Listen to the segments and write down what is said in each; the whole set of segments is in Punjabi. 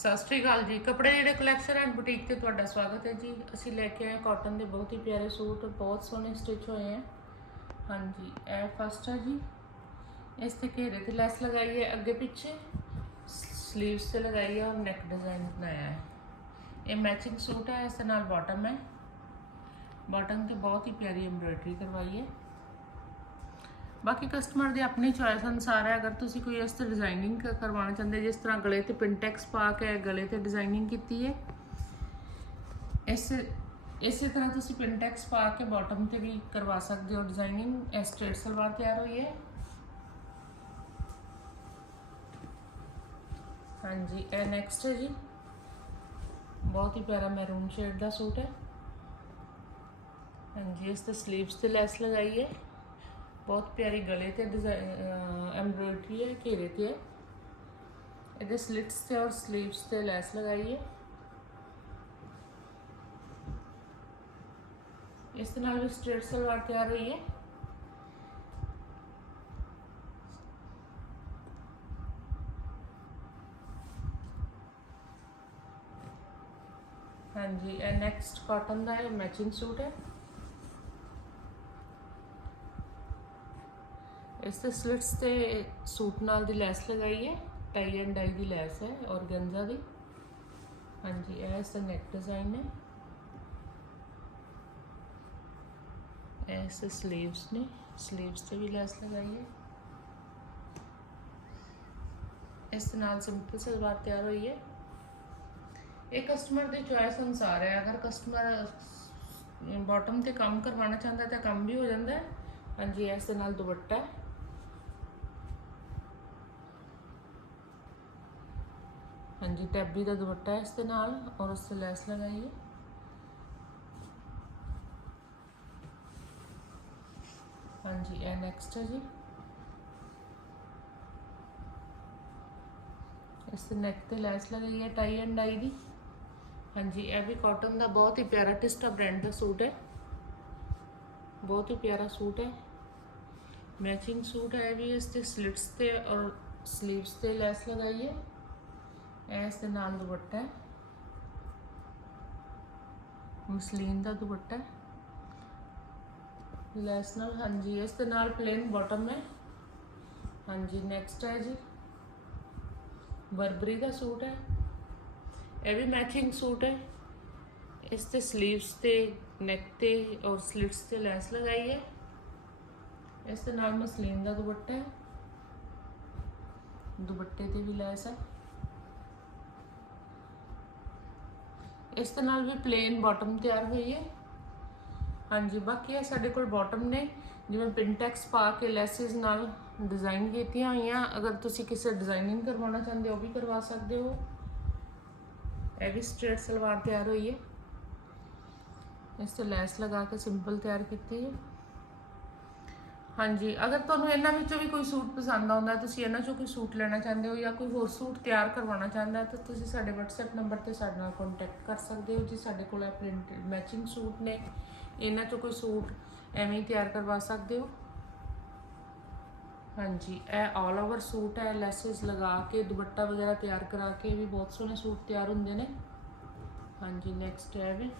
ਸਤਿ ਸ਼੍ਰੀ ਅਕਾਲ ਜੀ। ਕੱਪੜੇ ਜਿਹੜੇ ਕਲੈਕਸ਼ਨ ਐਂਡ ਬੁਟੀਕ ਤੇ ਤੁਹਾਡਾ ਸਵਾਗਤ ਹੈ ਜੀ। ਅਸੀਂ ਲੈ ਕੇ ਆਏ ਕਾਟਨ ਦੇ ਬਹੁਤ ਹੀ ਪਿਆਰੇ ਸੂਟ, ਬਹੁਤ ਸੋਹਣੇ ਸਟਿਚ ਹੋਏ ਹੈ। ਹਾਂਜੀ, ਇਹ ਫਸਟ ਹੈ ਜੀ। ਇਸ ਤੇ ਘੇਰੇ ਤੇ ਲੈਸ ਲਗਾਈ ਹੈ, ਅੱਗੇ ਪਿੱਛੇ ਸਲੀਵਸ ਤੇ ਲਗਾਈ ਹੈ ਔਰ ਨੈਕ ਡਿਜ਼ਾਈਨ ਬਣਾਇਆ ਹੈ। ਇਹ ਮੈਚਿੰਗ ਸੂਟ ਹੈ, ਇਸ ਦੇ ਨਾਲ ਬਾਟਮ ਹੈ। ਬਾਟਮ ਤੇ ਬਹੁਤ ਹੀ ਪਿਆਰੀ ਐਮਬ੍ਰੋਇਡਰੀ ਕਰਵਾਈ ਹੈ। ਬਾਕੀ ਕਸਟਮਰ ਦੇ ਆਪਣੀ ਚੋਇਸ ਅਨੁਸਾਰ ਹੈ, ਅਗਰ ਤੁਸੀਂ ਕੋਈ ਇਸ ਤੇ ਡਿਜ਼ਾਈਨਿੰਗ ਕਰਵਾਉਣਾ ਚਾਹੁੰਦੇ, ਜਿਸ ਤਰ੍ਹਾਂ ਗਲੇ ਤੇ ਪਿੰਟੈਕਸ ਪਾ ਕੇ ਗਲੇ ਤੇ ਡਿਜ਼ਾਈਨਿੰਗ ਕੀਤੀ ਹੈ, ਇਸ, ਇਸੇ ਤਰ੍ਹਾਂ ਤੁਸੀਂ ਪਿੰਟੈਕਸ ਪਾ ਕੇ ਬਾਟਮ ਤੇ ਵੀ ਕਰਵਾ ਸਕਦੇ ਹੋ ਡਿਜ਼ਾਈਨਿੰਗ ਇਹ ਸਟ੍ਰੇਟ ਸਲਵਾਰ ਤਿਆਰ ਹੋਈ ਹੈ। ਹਾਂਜੀ, ਇਹ ਨੈਕਸਟ ਹੈ ਜੀ। ਬਹੁਤ ਹੀ ਪਿਆਰਾ ਮੈਰੂਨ ਸ਼ੇਡ ਦਾ ਸੂਟ ਹੈ। ਹਾਂਜੀ, ਇਸ ਤੇ ਸਲੀਵਸ ਤੇ ਲੈਸ ਲਗਾਈ ਹੈ। ਬਹੁਤ ਪਿਆਰੀ ਗਲੇ ਤੇ ਡਿਜ਼ਾਈਨ ਐਮਬ੍ਰੋਇਡਰੀ ਹੈ ਘੇਰੇ ਤੇ ਹੈ ਇਹਦੇ ਸਲਿਟਸ ਤੇ ਔਰ ਸਲੀਵਸ ਤੇ ਲੈਸ ਲਗਾਈ ਹੈ ਇਸ ਦੇ ਨਾਲ ਵੀ ਸਟ੍ਰੇਟ ਸਲਵਾਰ ਤਿਆਰ ਹੋਈ ਹੈ ਹਾਂਜੀ ਇਹ ਨੈਕਸਟ ਕਾਟਨ ਦਾ ਹੈ ਮੈਚਿੰਗ ਸੂਟ ਹੈ ਇਸ ਤੇ ਸਲਿਟਸ ਤੇ ਸੂਟ ਨਾਲ ਦੀ ਲੈਸ ਲਗਾਈ ਹੈ, ਟਾਈ ਐਂਡ ਡਾਈ ਦੀ ਲੈਸ ਹੈ, ਔਰਗੈਂਜ਼ਾ ਦੀ। ਹਾਂਜੀ, ਇਹ ਇਸ ਦਾ ਨੈਕ ਡਿਜ਼ਾਈਨ ਹੈ। ਐਸੇ ਸਲੀਵਸ ਨੇ, ਸਲੀਵਸ ਤੇ ਵੀ ਲੈਸ ਲਗਾਈ ਹੈ। ਇਸ ਦੇ ਨਾਲ ਸਿੰਪਲ ਸਲਵਾਰ ਤਿਆਰ ਹੋਈ ਹੈ। ਇਹ ਕਸਟਮਰ ਦੇ ਚੋਇਸ ਅਨੁਸਾਰ ਹੈ, ਅਗਰ ਕਸਟਮਰ ਬਾਟਮ ਤੇ ਕੰਮ ਕਰਵਾਉਣਾ ਚਾਹੁੰਦਾ ਤਾਂ ਕੰਮ ਵੀ ਹੋ ਜਾਂਦਾ ਹੈ। ਹਾਂਜੀ ਇਸ ਦੇ ਨਾਲ ਦੁਪੱਟਾ ਹਾਂਜੀ, ਟੈਬੀ ਦਾ ਦੁਪੱਟਾ ਹੈ ਇਸ ਦੇ ਨਾਲ ਔਰ ਉਸ ਤੇ ਲੈਸ ਲਗਾਈ ਹੈ। ਹਾਂਜੀ, ਇਹ ਨੈਕਸਟ ਹੈ ਜੀ। ਇਸ ਤੇ ਨੈਕ ਤੇ ਲੈਸ ਲਗਾਈ ਹੈ ਟਾਈ ਐਂਡ ਡਾਈ ਦੀ। ਹਾਂਜੀ, ਇਹ ਵੀ ਕਾਟਨ ਦਾ ਬਹੁਤ ਹੀ ਪਿਆਰਾ ਟਿਸਟਾ ਬ੍ਰਾਂਡ ਦਾ ਸੂਟ ਹੈ। ਬਹੁਤ ਹੀ ਪਿਆਰਾ ਸੂਟ ਹੈ। ਮੈਚਿੰਗ ਸੂਟ ਹੈ ਵੀ, ਇਸ ਤੇ ਸਲਿਟਸ ਤੇ ਔਰ ਸਲੀਵਸ ਤੇ ਲੈਸ ਲਗਾਈ ਹੈ। ਇਸ ਦੇ ਨਾਲ ਦੁਪੱਟਾ ਹੈ। ਮਸਲੀਨ ਦਾ ਦੁਪੱਟਾ ਹੈ। ਲੈਸ ਨਾਲ, ਹਾਂਜੀ, ਇਸ ਦੇ ਨਾਲ ਪਲੇਨ ਬਾਟਮ ਹੈ। ਹਾਂਜੀ ਨੈਕਸਟ ਹੈ ਜੀ। ਬਰਬਰੀ ਦਾ ਸੂਟ ਹੈ। ਇਹ ਵੀ ਮੈਚਿੰਗ ਸੂਟ ਹੈ। ਇਸ ਤੇ ਸਲੀਵਸ ਤੇ ਨੈਕ ਤੇ ਔਰ ਸਲਿਟਸ ਤੇ ਲੈਸ ਲਗਾਈ ਹੈ। ਇਸ ਦੇ ਨਾਲ ਮਸਲੀਨ ਦਾ ਦੁਪੱਟਾ ਹੈ। ਦੁਪੱਟੇ ਤੇ ਵੀ ਲੈਸ ਹੈ। ਇਸ ਦੇ ਨਾਲ ਵੀ ਪਲੇਨ ਬਾਟਮ ਤਿਆਰ ਹੋਈ ਹੈ। ਹਾਂਜੀ, ਬਾਕੀ ਇਹ ਸਾਡੇ ਕੋਲ ਬਾਟਮ ਨੇ। ਜਿਵੇਂ ਪਿੰਟੈਕਸ ਪਾ ਕੇ ਲੈਸਿਸ ਨਾਲ ਡਿਜ਼ਾਈਨ ਕੀਤੀਆਂ ਹੋਈਆਂ, ਅਗਰ ਤੁਸੀਂ ਕਿਸੇ ਡਿਜ਼ਾਈਨਿੰਗ ਕਰਵਾਉਣਾ ਚਾਹੁੰਦੇ ਹੋ, ਉਹ ਵੀ ਕਰਵਾ ਸਕਦੇ ਹੋ। ਇਹ ਵੀ ਸਟ੍ਰੇਟ ਸਲਵਾਰ ਤਿਆਰ ਹੋਈ ਹੈ। ਇਸ ਤੇ ਲੈਸ ਲਗਾ ਕੇ ਸਿੰਪਲ ਤਿਆਰ ਕੀਤੀ ਹੈ। ਹਾਂਜੀ, ਅਗਰ ਤੁਹਾਨੂੰ ਇਹਨਾਂ ਵਿੱਚੋਂ ਵੀ ਕੋਈ ਸੂਟ ਪਸੰਦ ਆਉਂਦਾ, ਤੁਸੀਂ ਇਹਨਾਂ ਚੋਂ ਕੋਈ ਸੂਟ ਲੈਣਾ ਚਾਹੁੰਦੇ ਹੋ ਜਾਂ ਕੋਈ ਹੋਰ ਸੂਟ ਤਿਆਰ ਕਰਵਾਉਣਾ ਚਾਹੁੰਦਾ ਤਾਂ ਤੁਸੀਂ ਸਾਡੇ WhatsApp ਨੰਬਰ ਤੇ ਸਾਡੇ ਨਾਲ ਕੰਟੈਕਟ ਕਰ ਸਕਦੇ ਹੋ ਜੀ। ਸਾਡੇ ਕੋਲ ਇਹ ਪ੍ਰਿੰਟਡ ਮੈਚਿੰਗ ਸੂਟ ਨੇ। ਇਹਨਾਂ ਚੋਂ ਕੋਈ ਸੂਟ ਐਵੇਂ ਹੀ ਤਿਆਰ ਕਰਵਾ ਸਕਦੇ ਹੋ। ਹਾਂਜੀ, ਇਹ ਆਲ ਓਵਰ ਸੂਟ ਹੈ। ਲੈਸਸ ਲਗਾ ਕੇ, ਦੁਪੱਟਾ ਵਗੈਰਾ ਤਿਆਰ ਕਰਾ ਕੇ ਵੀ ਬਹੁਤ ਸੋਹਣੇ ਸੂਟ ਤਿਆਰ ਹੁੰਦੇ ਨੇ। ਹਾਂਜੀ ਨੈਕਸਟ ਹੈ ਵੀ।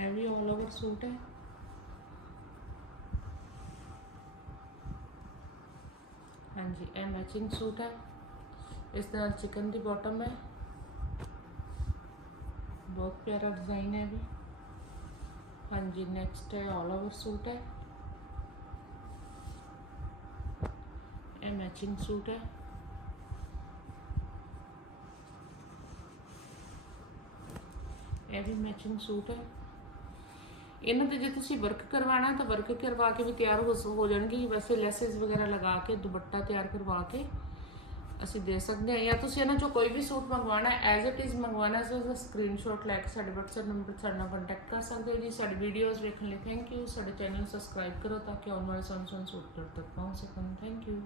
ਇਹ ਵੀ ਆਲ ਓਵਰ ਸੂਟ ਹੈ ਹਾਂਜੀ ਇਹ ਮੈਚਿੰਗ ਸੂਟ ਹੈ ਇਸ ਦੇ ਨਾਲ ਚਿਕਨ ਦੀ ਬਾਟਮ ਹੈ ਬਹੁਤ ਪਿਆਰਾ ਡਿਜ਼ਾਈਨ ਹੈ ਵੀ ਹਾਂਜੀ ਨੈਕਸਟ ਹੈ ਆਲ ਓਵਰ ਸੂਟ ਹੈ ਇਹ ਮੈਚਿੰਗ ਸੂਟ ਹੈ ਇਹ ਵੀ ਮੈਚਿੰਗ ਸੂਟ ਹੈ ਇਹਨਾਂ ਤੇ ਜੇ ਤੁਸੀਂ ਵਰਕ ਕਰਵਾਉਣਾ ਤਾਂ ਵਰਕ ਕਰਵਾ ਕੇ ਵੀ ਤਿਆਰ ਹੋ ਹੋ ਜਾਣਗੇ ਵੈਸੇ ਲੈਸਸ ਵਗੈਰਾ ਲਗਾ ਕੇ, ਦੁਪੱਟਾ ਤਿਆਰ ਕਰਵਾ ਕੇ ਅਸੀਂ ਦੇ ਸਕਦੇ ਹਾਂ। ਜਾਂ ਤੁਸੀਂ ਇਹਨਾਂ ਚੋਂ ਕੋਈ ਵੀ ਸੂਟ ਮੰਗਵਾਉਣਾ ਐਜ਼ ਇਟ ਇਜ਼ ਮੰਗਵਾਉਣਾ ਹੈ ਤਾਂ ਸਕਰੀਨਸ਼ਾਟ ਲੈ ਕੇ ਸਾਡੇ WhatsApp ਨੰਬਰ ਤੇ ਸਾਡੇ ਨਾਲ ਕੰਟੈਕਟ ਕਰ ਸਕਦੇ ਹੋ ਜੀ। ਸਾਡੀ ਵੀਡੀਓਜ਼ ਵੇਖਣ ਲਈ ਥੈਂਕ ਯੂ ਸਾਡੇ ਚੈਨਲ ਨੂੰ ਸਬਸਕ੍ਰਾਈਬ ਕਰੋ ਤਾਂ ਕਿ ਆਉਣ ਵਾਲੇ ਸਾਨੂੰ ਸੂਟ ਤੱਕ ਪਹੁੰਚ ਸਕਣ। Thank you